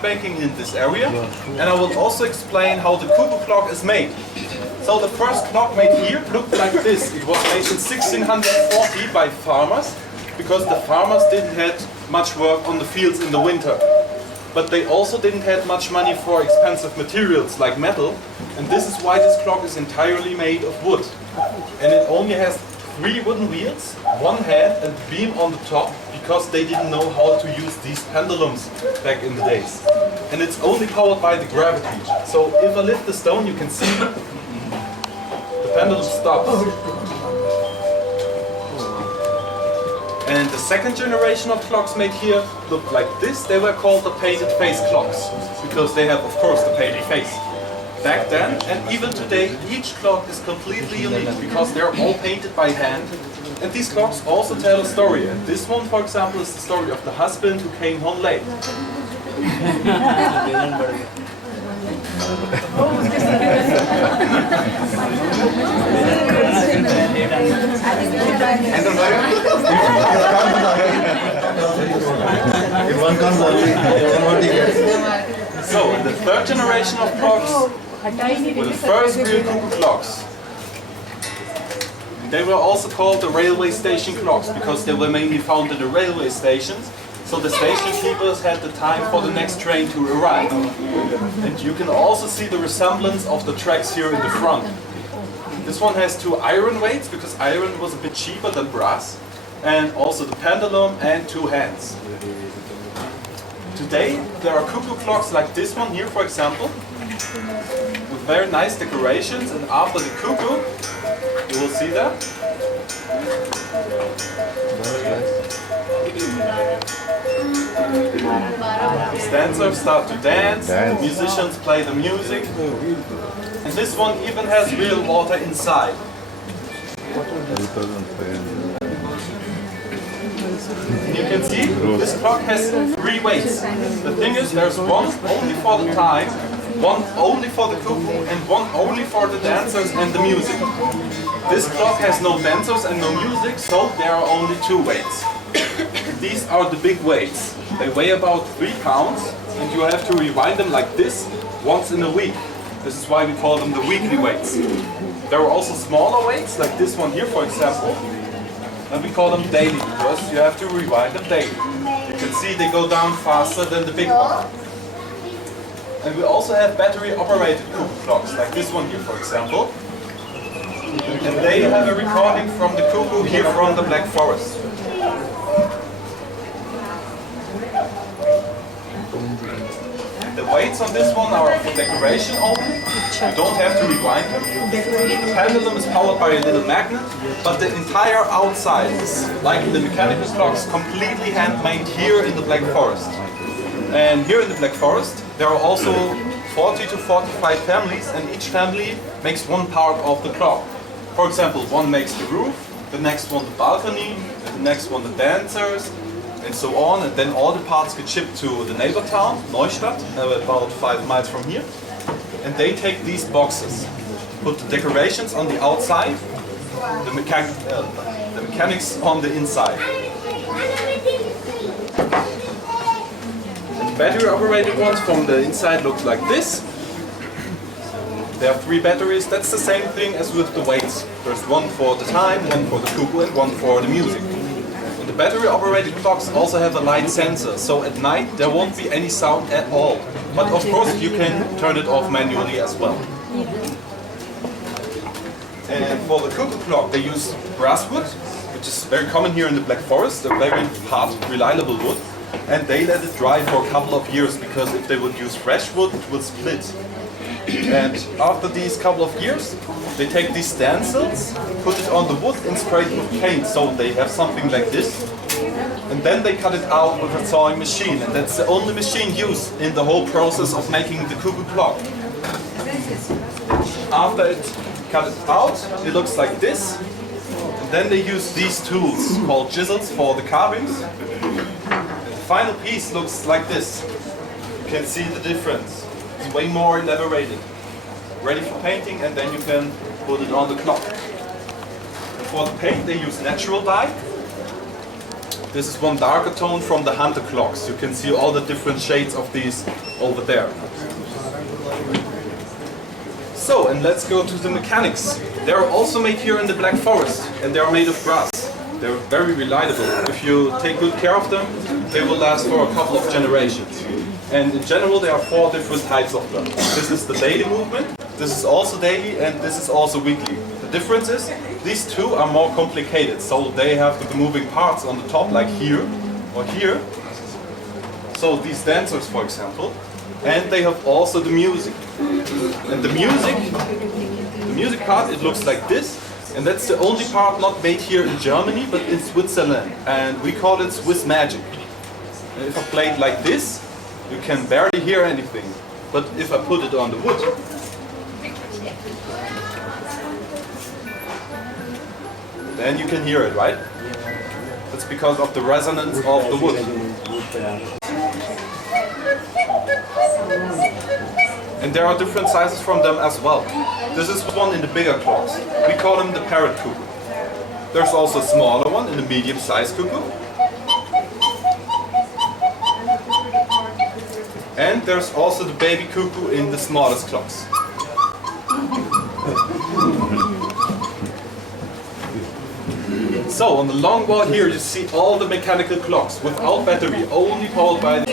clock making in this area, and I will also explain how the cuckoo clock is made. So the first clock made here looked like this. It was made in 1640 by farmers, because the farmers didn't have much work on the fields in the winter. But they also didn't have much money for expensive materials like metal, and this is why this clock is entirely made of wood. And it only has 3 wooden wheels, 1 hand and a beam on the top, because they didn't know how to use these pendulums back in the days. And it's only powered by the gravity. So if I lift the stone, you can see the pendulum stops. And the second generation of clocks made here looked like this. They were called the painted face clocks, because they have, of course, the painted face. Back then, and even today, each clock is completely unique, because they're all painted by hand. And these clocks also tell a story. And this one, for example, is the story of the husband who came home late. So, in the third generation of clocks were the first real cuckoo clocks. They were also called the railway station clocks, because they were mainly found in the railway stations. So the station keepers had the time for the next train to arrive. And you can also see the resemblance of the tracks here in the front. This one has 2 iron weights, because iron was a bit cheaper than brass. And also the pendulum and 2 hands. Today there are cuckoo clocks like this one here, for example, with very nice decorations, and after the cuckoo, you will see that. The dancers start to dance, the musicians play the music, and this one even has real water inside. And you can see this clock has 3 weights. The thing is, there's one only for the time, one only for the cuckoo, and one only for the dancers and the music. This clock has no dancers and no music, so there are only 2 weights. These are the big weights. They weigh about 3 pounds, and you have to rewind them like this once in a week. This is why we call them the weekly weights. There are also smaller weights, like this one here, for example. And we call them daily, because you have to rewind them daily. You can see they go down faster than the big one. And we also have battery-operated cuckoo clocks, like this one here, for example. And they have a recording from the cuckoo here from the Black Forest. The weights on this one are for decoration only. You don't have to rewind them. The pendulum is powered by a little magnet, but the entire outside is, like in the mechanical clocks, completely handmade here in the Black Forest. And here in the Black Forest, there are also 40 to 45 families, and each family makes one part of the clock. For example, one makes the roof, the next one the balcony, the next one the dancers, and so on, and then all the parts get shipped to the neighbor town, Neustadt, about 5 miles from here. And they take these boxes, put the decorations on the outside, the mechanics on the inside. And the battery-operated ones from the inside look like this. There are 3 batteries. That's the same thing as with the weights. There's one for the time, one for the cuckoo, and one for the music. The battery-operated clocks also have a light sensor, so at night there won't be any sound at all. But of course you can turn it off manually as well. And for the cuckoo clock they use brass wood, which is very common here in the Black Forest, a very hard, reliable wood. And they let it dry for a couple of years, because if they would use fresh wood it would split. And after these couple of years, they take these stencils, put it on the wood and spray it with paint, so they have something like this. And then they cut it out with a sawing machine, and that's the only machine used in the whole process of making the cuckoo clock. After it cut it out, it looks like this. And then they use these tools called chisels for the carvings. And the final piece looks like this. You can see the difference. It's way more elaborated. Ready for painting, and then you can put it on the clock. And for the paint they use natural dye. This is one darker tone from the hunter clocks. You can see all the different shades of these over there. So, and let's go to the mechanics. They are also made here in the Black Forest, and they are made of brass. They're very reliable. If you take good care of them, they will last for a couple of generations. And in general, there are 4 different types of them. This is the daily movement, this is also daily, and this is also weekly. The difference is, these two are more complicated, so they have the moving parts on the top, like here or here. So these dancers, for example, and they have also the music. And the music part, it looks like this, and that's the only part not made here in Germany, but in Switzerland, and we call it Swiss magic. And if I play it like this, you can barely hear anything, but if I put it on the wood, then you can hear it, right? That's because of the resonance of the wood. And there are different sizes from them as well. This is one in the bigger clocks. We call them the parrot cuckoo. There's also a smaller one in the medium-sized cuckoo. And there's also the baby cuckoo in the smallest clocks. So on the long wall here you see all the mechanical clocks without battery, only powered by the...